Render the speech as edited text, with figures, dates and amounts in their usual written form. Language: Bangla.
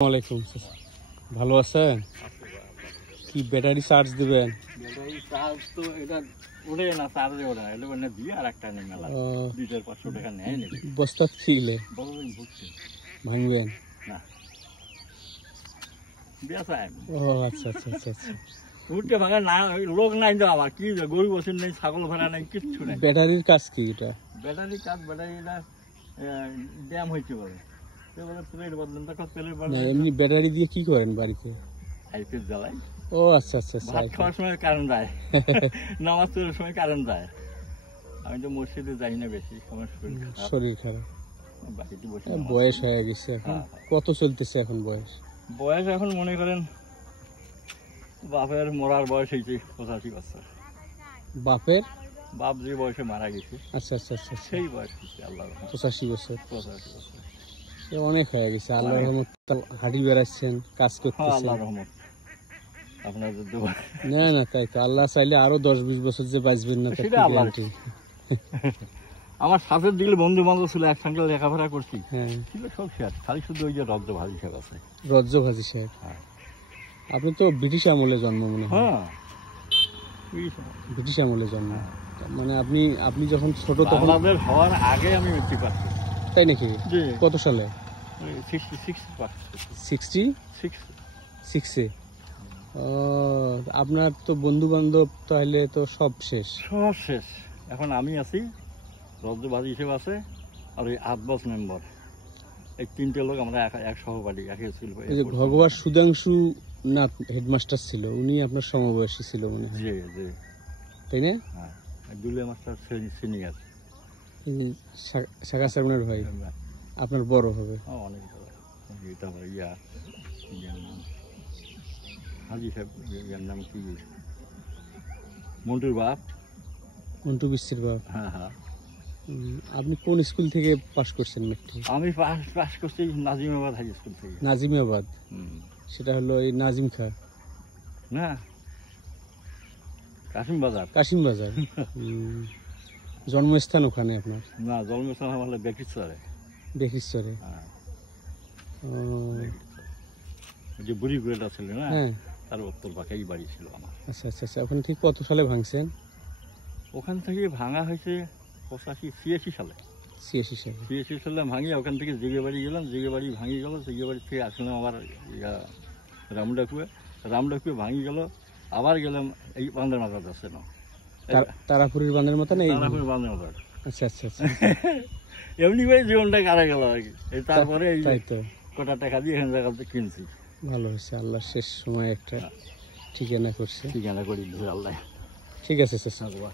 ওয়ালাইকুম ভালো আছেন? কি ব্যাটারি চার্জ দিবেন? ব্যাটারি চার্জ তো এটা ওঠে না, চার্জে ওঠে না, এটা মানে দিয়ে আর একটা নেই মেলা 200-500 টাকা নেয় নি। বস্তা ছিলে বলবেন ভুগছে ভাঙবেন না বেসায় ও আচ্ছা আচ্ছা আচ্ছা আচ্ছা উঠতে ভাঙা না, লোক নাই তো আমার কি গরু বসে নেই, ছাগল ভেড়া নেই, কিচ্ছু নেই। ব্যাটারির কাজ কি এটা? ব্যাটারি কাজ ব্যাটারিটা ড্যাম হয়েছে বলে তেলের বদলেন তখন তেলের না বদলে এমনি ব্যাটারি দিয়ে কি করেন বাড়িতে? আইপিএস জ্বালাই। ও আচ্ছা আচ্ছা আচ্ছা ভাত খাওয়ার সময় কারেন্ট যায়, নামাজ পড়ার সময় কারেন্ট যায়। আমি তো মসজিদে যাই না বেশি, আমার শরীর খারাপ, বাড়িতে বসে বয়স হয়ে গেছে এখন। কত চলতেছে এখন বয়স? বয়স এখন মনে করেন বাপের মরার বয়স হয়েছে 85 বছর। বাপের বাপ যে বয়সে মারা গেছে আচ্ছা আচ্ছা আচ্ছা সেই বয়স হয়েছে আল্লাহ 85 বছর। 85 বছর অনেক হয়ে গেছে। আল্লাহর রহমত হাঁটি বেড়াচ্ছেন, কাজ করতেছেন। আল্লাহ রহমত আপনার না না তাই তো, আল্লাহ চাইলে আরো 10-20 বছর যে বাঁচবেন না সেটা আল্লাহ। আমার সাথে দিলে বন্ধু বান্ধব ছিল, একসঙ্গে লেখাপড়া করছি, ছিল সব শেয়ার, খালি শুধু ওই যে রজ্জ ভাজি সাহেব আছে। রজ্জ ভাজি সাহেব, আপনি তো ব্রিটিশ আমলে জন্ম মনে হয়? হ্যাঁ ব্রিটিশ আমলে জন্ম, মানে আপনি আপনি যখন ছোট তখন আমাদের হওয়ার আগে আমি মৃত্যু পাচ্ছি। তাই নাকি? কত সালে? 66 আপনার তো বন্ধু বান্ধব তাহলে তো সব শেষ। সব শেষ। এখন আমি আছি, রজ্জবাদী হিসেবে আছে, আর ওই আদবাস মেম্বার, এই তিনটে লোক আমরা এক সহপাঠী, এক স্কুল। ভগবান সুধাংশু নাথ হেডমাস্টার ছিল, উনি আপনার সমবয়সী ছিল মনে হয়? জি জি, তাই না? হ্যাঁ, দুলে মাস্টার সিনিয়র, শাখা সারমনের ভাই, আপনার বড় হবে অনেক বড়। হাজি সাহেব ইয়ার নাম কি, মন্টুর বাপ, মন্টু বিশ্বের বাপ। হ্যাঁ হ্যাঁ। আপনি কোন স্কুল থেকে পাশ করছেন মেট্রিক? আমি পাশ করছি নাজিমাবাদ হাই স্কুল থেকে। নাজিমাবাদ, সেটা হলো এই নাজিম খা না, কাশিম বাজার। কাশিম বাজার জন্মস্থান ওখানে আপনার? না, জন্মস্থান আমার বেকিরচরে। বেকিরচরে, যে বুড়ি গুড়েটা ছিল না, তার উত্তর পাশেই বাড়ি ছিল আমার। আচ্ছা আচ্ছা আচ্ছা। ওখানে ঠিক কত সালে ভাঙছেন? ওখান থেকে ভাঙা হয়েছে 85-86 সালে। 86 সালে ভাঙি, ওখান থেকে জিগে বাড়ি গেলাম, জিগে বাড়ি ভাঙি গেল, জিগে বাড়ি থেকে আসলাম আবার রামডাকুয়ে ভাঙি গেল, আবার গেলাম এই বাঁধের মাথা আছে না, তারাপুরের বাঁধের মতো না? তারাপুরের বাঁধের মাথা। আচ্ছা আচ্ছা আচ্ছা। এমনি করে জীবনটা কারা গেল আর কি। তারপরে তাই তো, কটা টাকা দিয়ে এখান জায়গা কিনছি। ভালো হয়েছে, আল্লাহ শেষ সময় একটা ঠিকানা করছে। ঠিকানা করি আল্লাহ। ঠিক আছে স্যার। আল্লাহ।